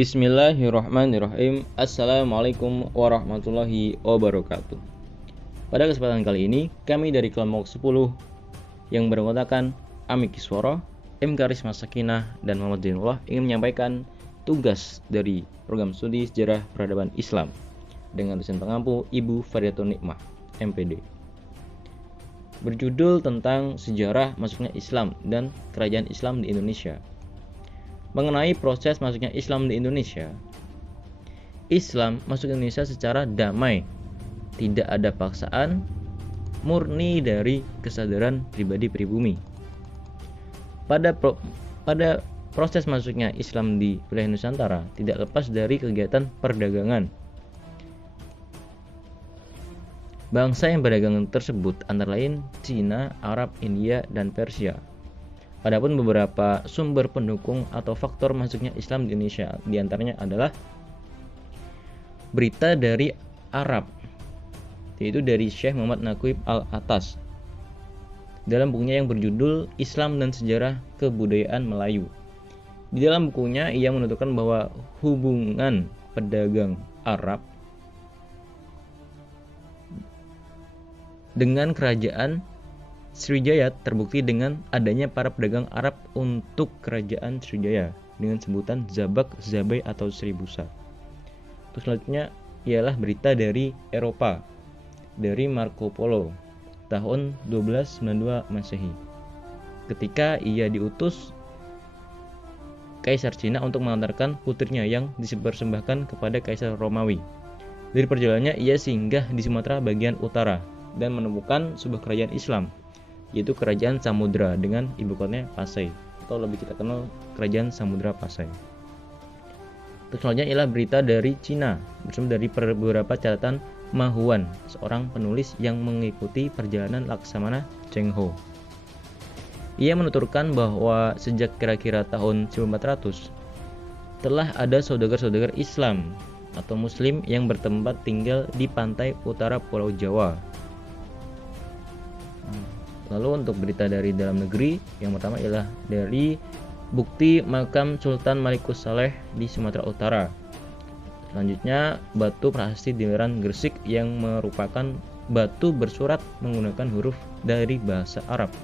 Bismillahirrahmanirrahim. Assalamualaikum warahmatullahi wabarakatuh. Pada kesempatan kali ini, kami dari kelompok 10 yang beranggotakan Ami Kisworo, M. Karisma Sakinah, dan Muhammad Zainullah ingin menyampaikan tugas dari program studi sejarah peradaban Islam dengan dosen pengampu Ibu Faridatun Nikmah, MPD. Berjudul tentang sejarah masuknya Islam dan kerajaan Islam di Indonesia. Mengenai proses masuknya Islam di Indonesia, Islam masuk Indonesia secara damai, tidak ada paksaan, murni dari kesadaran pribadi pribumi. Pada proses masuknya Islam di wilayah Nusantara tidak lepas dari kegiatan perdagangan. Bangsa yang berdagang tersebut antara lain Cina, Arab, India, dan Persia. Adapun beberapa sumber pendukung atau faktor masuknya Islam di Indonesia diantaranya adalah berita dari Arab, yaitu dari Syekh Muhammad Naqib Al-Atas dalam bukunya yang berjudul Islam dan Sejarah Kebudayaan Melayu. Di dalam bukunya ia menuturkan bahwa hubungan pedagang Arab dengan kerajaan Sriwijaya terbukti dengan adanya para pedagang Arab untuk kerajaan Sriwijaya dengan sebutan Zabak, Zabai, atau Sribusa. Terus selanjutnya ialah berita dari Eropa dari Marco Polo tahun 1292 Masehi. Ketika ia diutus Kaisar Cina untuk mengantarkan putrinya yang dipersembahkan kepada Kaisar Romawi. Dari perjalanannya ia singgah di Sumatera bagian utara dan menemukan sebuah kerajaan Islam, yaitu Kerajaan Samudra dengan ibu kotanya Pasai, atau lebih kita kenal Kerajaan Samudra Pasai. Terus selanjutnya ialah berita dari Cina bersumber dari beberapa catatan Ma Huan, seorang penulis yang mengikuti perjalanan Laksamana Cheng Ho. Ia menuturkan bahwa sejak kira-kira tahun 1400 telah ada saudagar-saudagar Islam atau Muslim yang bertempat tinggal di pantai utara Pulau Jawa. Lalu untuk berita dari dalam negeri, yang pertama ialah dari bukti makam Sultan Malikus Saleh di Sumatera Utara. Selanjutnya batu prasasti di Weran Gresik yang merupakan batu bersurat menggunakan huruf dari bahasa Arab.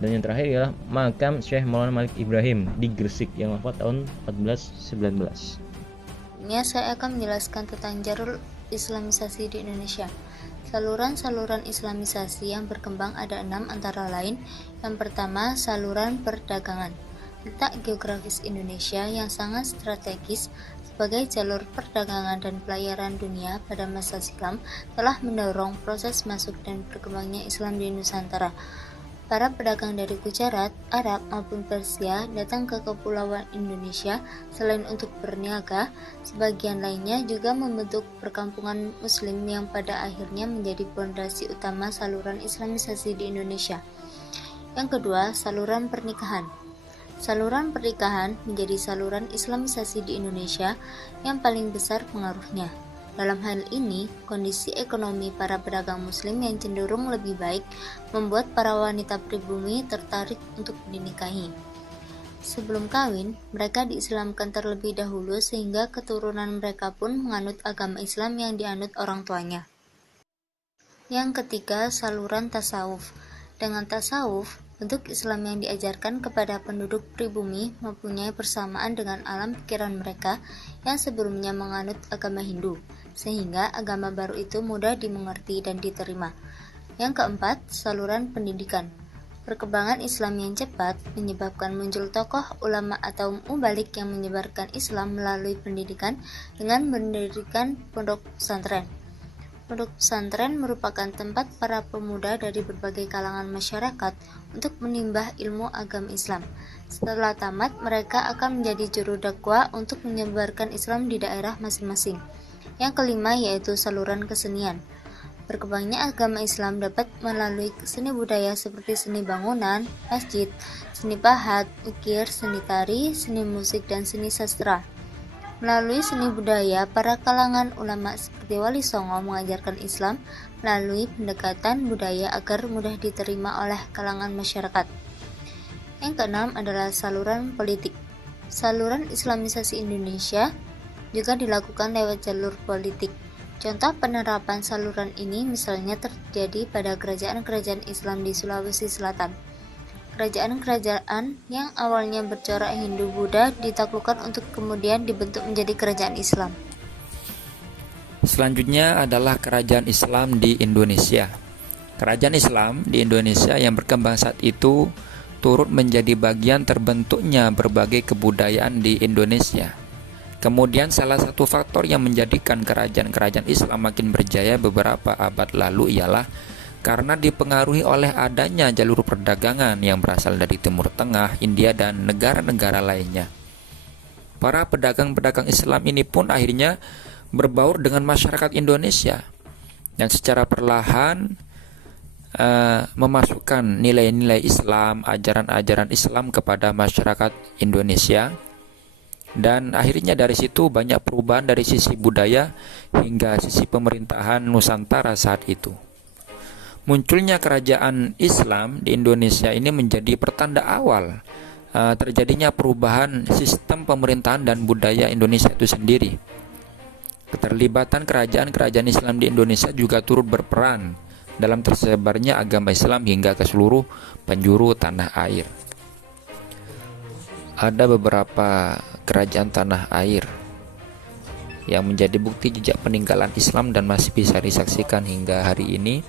Dan yang terakhir ialah makam Syekh Maulana Malik Ibrahim di Gresik yang wafat tahun 1419. Ini saya akan menjelaskan tentang jalur Islamisasi di Indonesia. Saluran-saluran Islamisasi yang berkembang ada 6 antara lain. Yang pertama, saluran perdagangan. Letak geografis Indonesia yang sangat strategis sebagai jalur perdagangan dan pelayaran dunia pada masa silam telah mendorong proses masuk dan berkembangnya Islam di Nusantara. Para pedagang dari Gujarat, Arab maupun Persia datang ke kepulauan Indonesia selain untuk berniaga, sebagian lainnya juga membentuk perkampungan Muslim yang pada akhirnya menjadi fondasi utama saluran Islamisasi di Indonesia. Yang kedua, saluran pernikahan. Saluran pernikahan menjadi saluran Islamisasi di Indonesia yang paling besar pengaruhnya. Dalam hal ini, kondisi ekonomi para pedagang Muslim yang cenderung lebih baik membuat para wanita pribumi tertarik untuk dinikahi. Sebelum kawin, mereka diislamkan terlebih dahulu sehingga keturunan mereka pun menganut agama Islam yang dianut orang tuanya. Yang ketiga, saluran tasawuf. Dengan tasawuf, bentuk Islam yang diajarkan kepada penduduk pribumi mempunyai persamaan dengan alam pikiran mereka yang sebelumnya menganut agama Hindu, sehingga agama baru itu mudah dimengerti dan diterima. Yang keempat, saluran pendidikan. Perkembangan Islam yang cepat menyebabkan muncul tokoh ulama atau mubalik yang menyebarkan Islam melalui pendidikan dengan mendirikan pondok pesantren. Pondok pesantren merupakan tempat para pemuda dari berbagai kalangan masyarakat untuk menimba ilmu agama Islam. Setelah tamat, mereka akan menjadi juru dakwah untuk menyebarkan Islam di daerah masing-masing. Yang kelima yaitu saluran kesenian. Berkembangnya agama Islam dapat melalui seni budaya seperti seni bangunan, masjid, seni pahat, ukir, seni tari, seni musik, dan seni sastra. Melalui seni budaya, para kalangan ulama seperti Wali Songo mengajarkan Islam melalui pendekatan budaya agar mudah diterima oleh kalangan masyarakat. Yang keenam adalah saluran politik. Saluran Islamisasi Indonesia juga dilakukan lewat jalur politik. Contoh penerapan saluran ini misalnya terjadi pada kerajaan-kerajaan Islam di Sulawesi Selatan. Kerajaan-kerajaan yang awalnya bercorak Hindu-Buddha ditaklukkan untuk kemudian dibentuk menjadi kerajaan Islam. Selanjutnya adalah kerajaan Islam di Indonesia. Kerajaan Islam di Indonesia yang berkembang saat itu turut menjadi bagian terbentuknya berbagai kebudayaan di Indonesia. Kemudian salah satu faktor yang menjadikan kerajaan-kerajaan Islam makin berjaya beberapa abad lalu ialah karena dipengaruhi oleh adanya jalur perdagangan yang berasal dari Timur Tengah, India, dan negara-negara lainnya. Para pedagang-pedagang Islam ini pun akhirnya berbaur dengan masyarakat Indonesia dan secara perlahan memasukkan nilai-nilai Islam, ajaran-ajaran Islam kepada masyarakat Indonesia, dan akhirnya dari situ banyak perubahan dari sisi budaya hingga sisi pemerintahan Nusantara saat itu. Munculnya kerajaan Islam di Indonesia ini menjadi pertanda awal terjadinya perubahan sistem pemerintahan dan budaya Indonesia itu sendiri. Keterlibatan kerajaan-kerajaan Islam di Indonesia juga turut berperan dalam tersebarnya agama Islam hingga ke seluruh penjuru tanah air. Ada beberapa kerajaan tanah air yang menjadi bukti jejak peninggalan Islam dan masih bisa disaksikan hingga hari ini.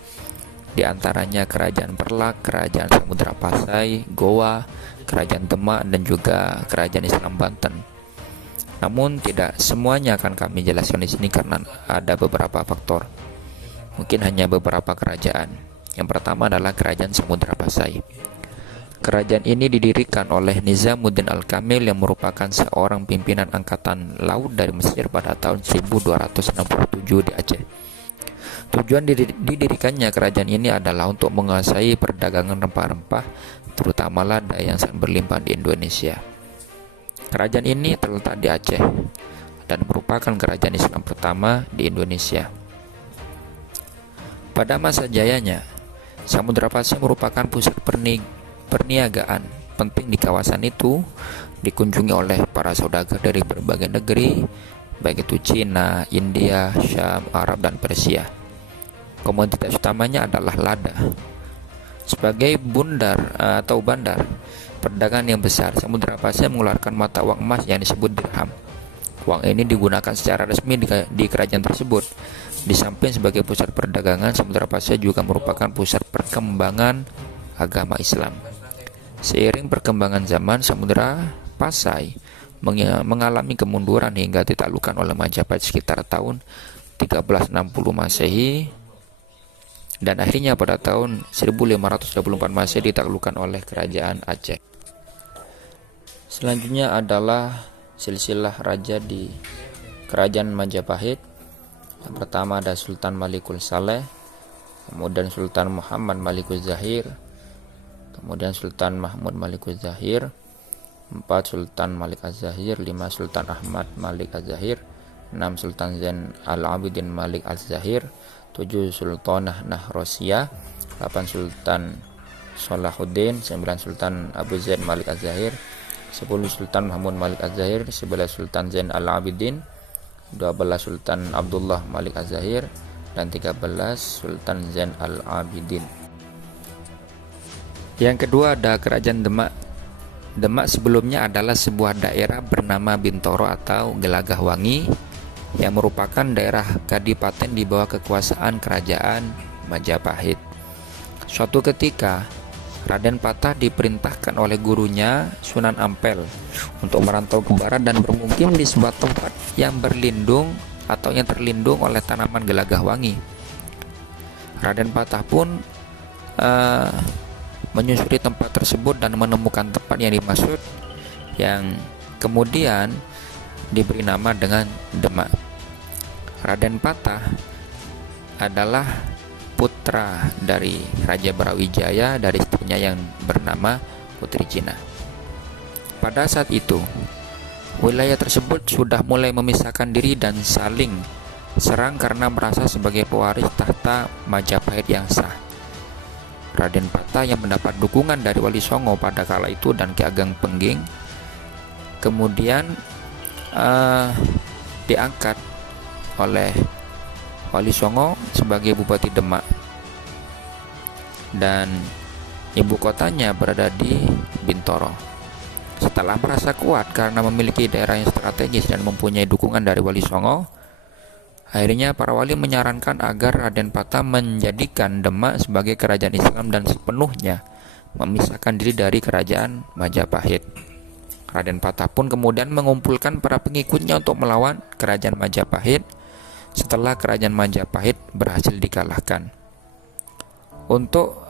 Di antaranya Kerajaan Perlak, Kerajaan Samudra Pasai, Goa, Kerajaan Demak, dan juga Kerajaan Islam Banten. Namun tidak semuanya akan kami jelaskan di sini karena ada beberapa faktor. Mungkin hanya beberapa kerajaan. Yang pertama adalah Kerajaan Samudra Pasai. Kerajaan ini didirikan oleh Nizamuddin Al-Kamil yang merupakan seorang pimpinan angkatan laut dari Mesir pada tahun 1267 di Aceh. Tujuan didirikannya kerajaan ini adalah untuk menguasai perdagangan rempah-rempah, terutama lada yang sangat berlimpah di Indonesia. Kerajaan ini terletak di Aceh dan merupakan kerajaan Islam pertama di Indonesia. Pada masa jayanya, Samudra Pasai merupakan pusat perniagaan penting di kawasan itu, dikunjungi oleh para saudagar dari berbagai negeri, baik itu Cina, India, Syam, Arab, dan Persia. Komoditas utamanya adalah lada. Sebagai bundar atau bandar perdagangan yang besar, Samudra Pasai mengeluarkan mata uang emas yang disebut dirham. Uang ini digunakan secara resmi di kerajaan tersebut. Di samping sebagai pusat perdagangan, Samudra Pasai juga merupakan pusat perkembangan agama Islam. Seiring perkembangan zaman, Samudra Pasai mengalami kemunduran hingga ditaklukkan oleh Majapahit sekitar tahun 1360 Masehi, dan akhirnya pada tahun 1524 Masehi ditaklukkan oleh Kerajaan Aceh. Selanjutnya adalah silsilah raja di Kerajaan Majapahit. Yang pertama ada Sultan Malikul Saleh, kemudian Sultan Muhammad Malikul Zahir, kemudian Sultan Mahmud Malikul Zahir, 4 Sultan Malik Az-Zahir, 5 Sultan Ahmad Malik Az-Zahir, 6 Sultan Zain Al-Abidin Malik Az-Zahir, 7 Sultanah Nahrosiyah, 8 Sultan Salahuddin, 9 Sultan Abu Zaid Malik Az-Zahir, 10 Sultan Mahmud Malik Az-Zahir, 11 Sultan Zain Al-Abidin, 12 Sultan Abdullah Malik Az-Zahir, dan 13 Sultan Zain Al-Abidin. Yang kedua ada Kerajaan Demak. Demak sebelumnya adalah sebuah daerah bernama Bintoro atau Gelagahwangi yang merupakan daerah kadipaten di bawah kekuasaan Kerajaan Majapahit. Suatu ketika Raden Patah diperintahkan oleh gurunya Sunan Ampel untuk merantau ke barat dan bermukim di sebuah tempat yang berlindung atau yang terlindung oleh tanaman Gelagahwangi. Raden Patah pun menyusuri tempat tersebut dan menemukan tempat yang dimaksud, yang kemudian diberi nama dengan Demak. Raden Patah adalah putra dari Raja Brawijaya dari istrinya yang bernama Putri Cina. Pada saat itu, wilayah tersebut sudah mulai memisahkan diri dan saling serang karena merasa sebagai pewaris tahta Majapahit yang sah. Raden Patah yang mendapat dukungan dari Wali Songo pada kala itu dan Ki Ageng Pengging, kemudian diangkat oleh Wali Songo sebagai Bupati Demak, dan ibu kotanya berada di Bintoro. Setelah merasa kuat karena memiliki daerah yang strategis dan mempunyai dukungan dari Wali Songo, akhirnya para wali menyarankan agar Raden Patah menjadikan Demak sebagai kerajaan Islam dan sepenuhnya memisahkan diri dari kerajaan Majapahit. Raden Patah pun kemudian mengumpulkan para pengikutnya untuk melawan kerajaan Majapahit setelah kerajaan Majapahit berhasil dikalahkan. Untuk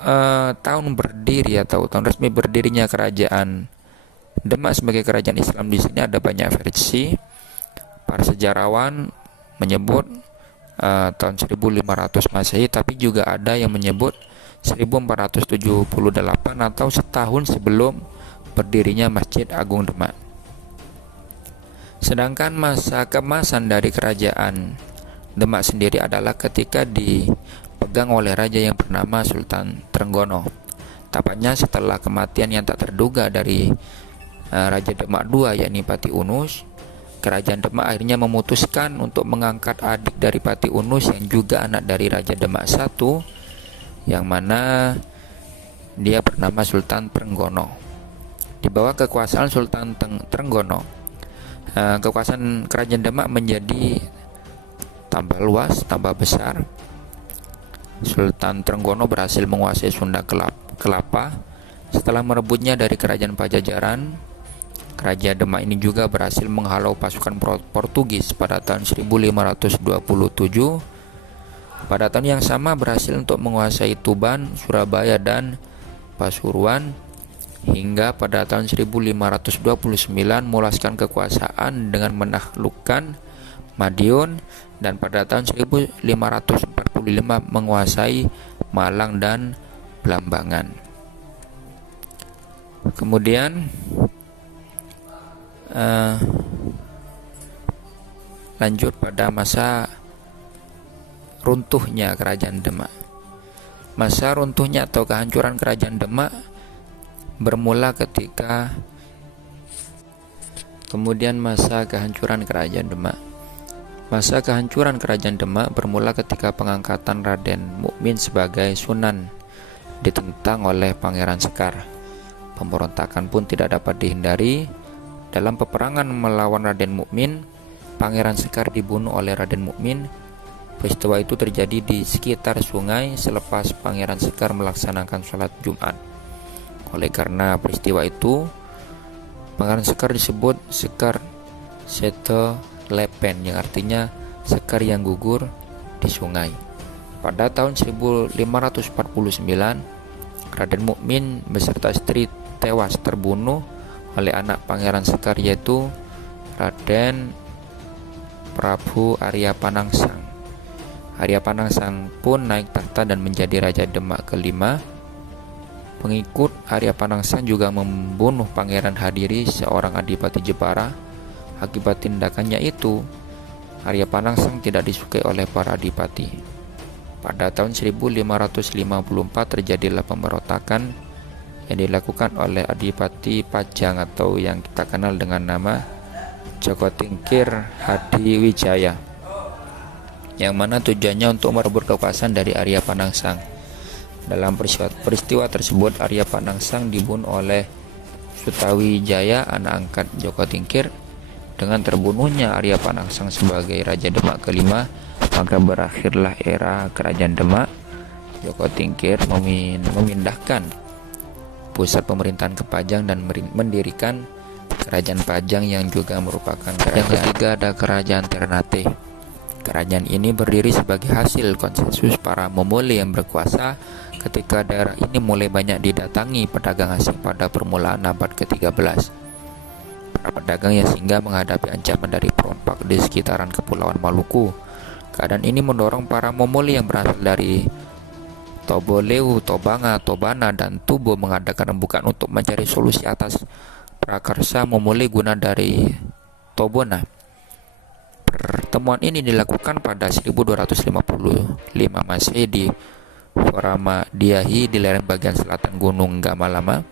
tahun berdiri atau tahun resmi berdirinya kerajaan Demak sebagai kerajaan Islam di sini ada banyak versi. Para sejarawan menyebut tahun 1500 Masehi, tapi juga ada yang menyebut 1478 atau setahun sebelum berdirinya Masjid Agung Demak. Sedangkan masa keemasan dari kerajaan Demak sendiri adalah ketika dipegang oleh raja yang bernama Sultan Trenggono. Tepatnya setelah kematian yang tak terduga dari Raja Demak II, yakni Pati Unus, kerajaan Demak akhirnya memutuskan untuk mengangkat adik dari Pati Unus yang juga anak dari Raja Demak I, yang mana dia bernama Sultan Trenggono. Di bawah kekuasaan Sultan Trenggono, kekuasaan kerajaan Demak menjadi tambah luas, tambah besar. Sultan Trenggono berhasil menguasai Sunda Kelapa setelah merebutnya dari kerajaan Pajajaran. Kerajaan Demak ini juga berhasil menghalau pasukan Portugis pada tahun 1527. Pada tahun yang sama berhasil untuk menguasai Tuban, Surabaya, dan Pasuruan, hingga pada tahun 1529 memulaskan kekuasaan dengan menaklukkan Madiun, dan pada tahun 1545 menguasai Malang dan Blambangan. Kemudian lanjut pada masa runtuhnya kerajaan Demak. Masa runtuhnya atau kehancuran kerajaan Demak bermula ketika masa kehancuran kerajaan Demak bermula ketika pengangkatan Raden Mukmin sebagai Sunan ditentang oleh Pangeran Sekar. Pemberontakan pun tidak dapat dihindari. Dalam peperangan melawan Raden Mukmin, Pangeran Sekar dibunuh oleh Raden Mukmin. Peristiwa itu terjadi di sekitar sungai selepas Pangeran Sekar melaksanakan sholat Jumat. Oleh karena peristiwa itu, Pangeran Sekar disebut Sekar Sete Lepen, yang artinya sekar yang gugur di sungai. Pada tahun 1549, Raden Mukmin beserta istri tewas terbunuh oleh anak Pangeran Sekar, yaitu Raden Prabu Arya Panangsang. Arya Panangsang pun naik tahta dan menjadi Raja Demak kelima. Pengikut Arya Panangsang juga membunuh Pangeran Hadiri, seorang adipati Jepara. Akibat tindakannya itu, Arya Panangsang tidak disukai oleh para adipati. Pada tahun 1554 terjadilah pemberontakan yang dilakukan oleh Adipati Pajang atau yang kita kenal dengan nama Joko Tingkir Hadiwijaya, yang mana tujuannya untuk merebut kekuasaan dari Arya Panangsang. Dalam peristiwa tersebut, Arya Panangsang dibunuh oleh Sutawijaya, anak angkat Joko Tingkir. Dengan terbunuhnya Arya Panangsang sebagai Raja Demak kelima, maka berakhirlah era kerajaan Demak. Joko Tingkir memindahkan pusat pemerintahan ke Pajang dan mendirikan kerajaan Pajang yang juga merupakan kerajaan. Yang ketiga ada kerajaan Ternate. Kerajaan ini berdiri sebagai hasil konsensus para memulai yang berkuasa ketika daerah ini mulai banyak didatangi pedagang asing pada permulaan abad ke-13. Para pedagang yang singgah menghadapi ancaman dari perompak di sekitaran Kepulauan Maluku. Keadaan ini mendorong para memulai yang berasal dari Toboleu, Tobanga, Tobana, dan Tubo mengadakan rembukan untuk mencari solusi atas prakarsa memulai guna dari Tobona. Pertemuan ini dilakukan pada 1255 Masehi di Foramadiyahi di lereng bagian selatan Gunung Gamalama.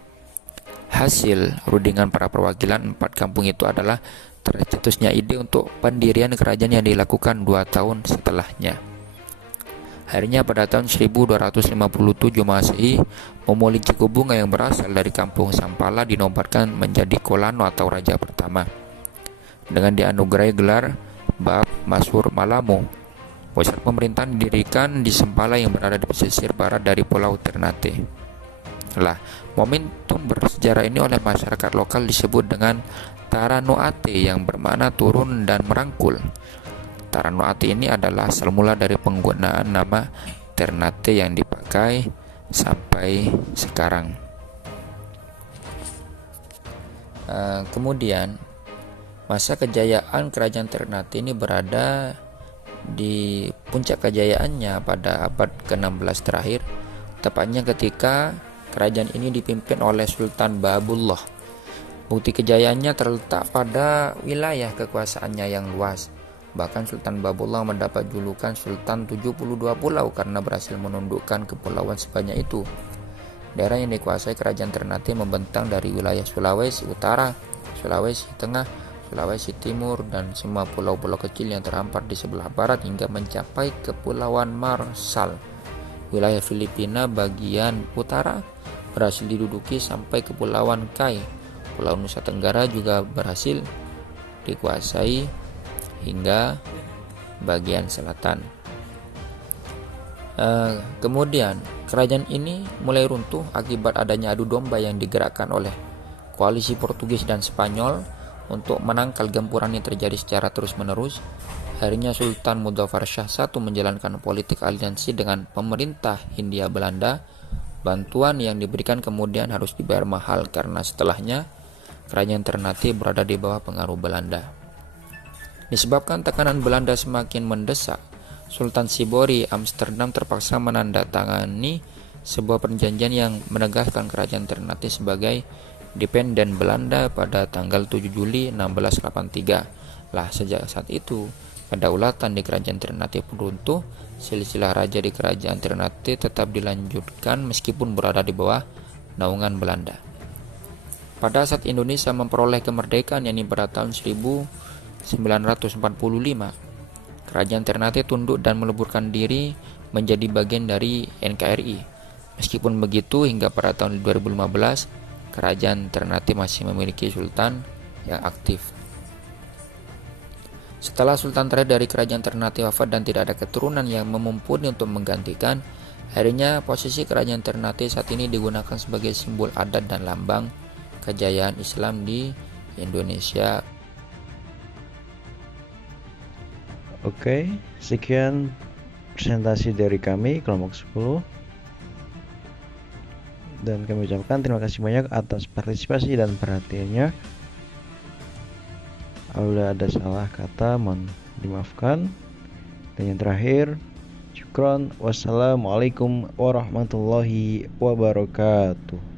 Hasil rundingan para perwakilan 4 kampung itu adalah tercetusnya ide untuk pendirian kerajaan yang dilakukan 2 tahun setelahnya. Akhirnya pada tahun 1257 Masehi, Momoli Cikubunga yang berasal dari kampung Sampala dinobatkan menjadi Kolano atau raja pertama dengan dianugerahi gelar Bab Masur Malamo. Pusat pemerintahan didirikan di Sempala yang berada di pesisir barat dari Pulau Ternate. Lah, momentum bersejarah ini oleh masyarakat lokal disebut dengan Taranoate yang bermakna turun dan merangkul. Taranoate ini adalah asal mula dari penggunaan nama Ternate yang dipakai sampai sekarang. Kemudian masa kejayaan kerajaan Ternate ini berada di puncak kejayaannya pada abad ke-16 terakhir, tepatnya ketika kerajaan ini dipimpin oleh Sultan Babullah. Bukti kejayaannya terletak pada wilayah kekuasaannya yang luas. Bahkan Sultan Babullah mendapat julukan Sultan 72 pulau karena berhasil menundukkan kepulauan sebanyak itu. Daerah yang dikuasai kerajaan Ternate membentang dari wilayah Sulawesi Utara, Sulawesi Tengah, Sulawesi Timur, dan semua pulau-pulau kecil yang terhampar di sebelah barat hingga mencapai Kepulauan Marshall. Wilayah Filipina bagian utara berhasil diduduki sampai Kepulauan Kai. Pulau Nusa Tenggara juga berhasil dikuasai hingga bagian selatan. Kemudian kerajaan ini mulai runtuh akibat adanya adu domba yang digerakkan oleh koalisi Portugis dan Spanyol untuk menangkal gempuran yang terjadi secara terus-menerus. Akhirnya Sultan Mudzaffar Shah I menjalankan politik aliansi dengan pemerintah Hindia Belanda. Bantuan yang diberikan kemudian harus dibayar mahal karena setelahnya kerajaan Ternate berada di bawah pengaruh Belanda. Disebabkan tekanan Belanda semakin mendesak, Sultan Sibori Amsterdam terpaksa menandatangani sebuah perjanjian yang menegaskan kerajaan Ternate sebagai dependen Belanda pada tanggal 7 Juli 1683. Lah, sejak saat itu kedaulatan di kerajaan Ternate pun runtuh. Silsilah raja di kerajaan Ternate tetap dilanjutkan meskipun berada di bawah naungan Belanda. Pada saat Indonesia memperoleh kemerdekaan, yakni pada tahun 1945, kerajaan Ternate tunduk dan meleburkan diri menjadi bagian dari NKRI. Meskipun begitu, hingga pada tahun 2015, kerajaan Ternate masih memiliki sultan yang aktif. Setelah sultan terakhir dari kerajaan Ternate wafat dan tidak ada keturunan yang mumpuni untuk menggantikan, akhirnya posisi kerajaan Ternate saat ini digunakan sebagai simbol adat dan lambang kejayaan Islam di Indonesia. Oke, sekian presentasi dari kami kelompok 10. Dan kami ucapkan terima kasih banyak atas partisipasi dan perhatiannya. Apabila ada salah kata, mohon dimaafkan. Dan yang terakhir, syukron. Wassalamualaikum warahmatullahi wabarakatuh.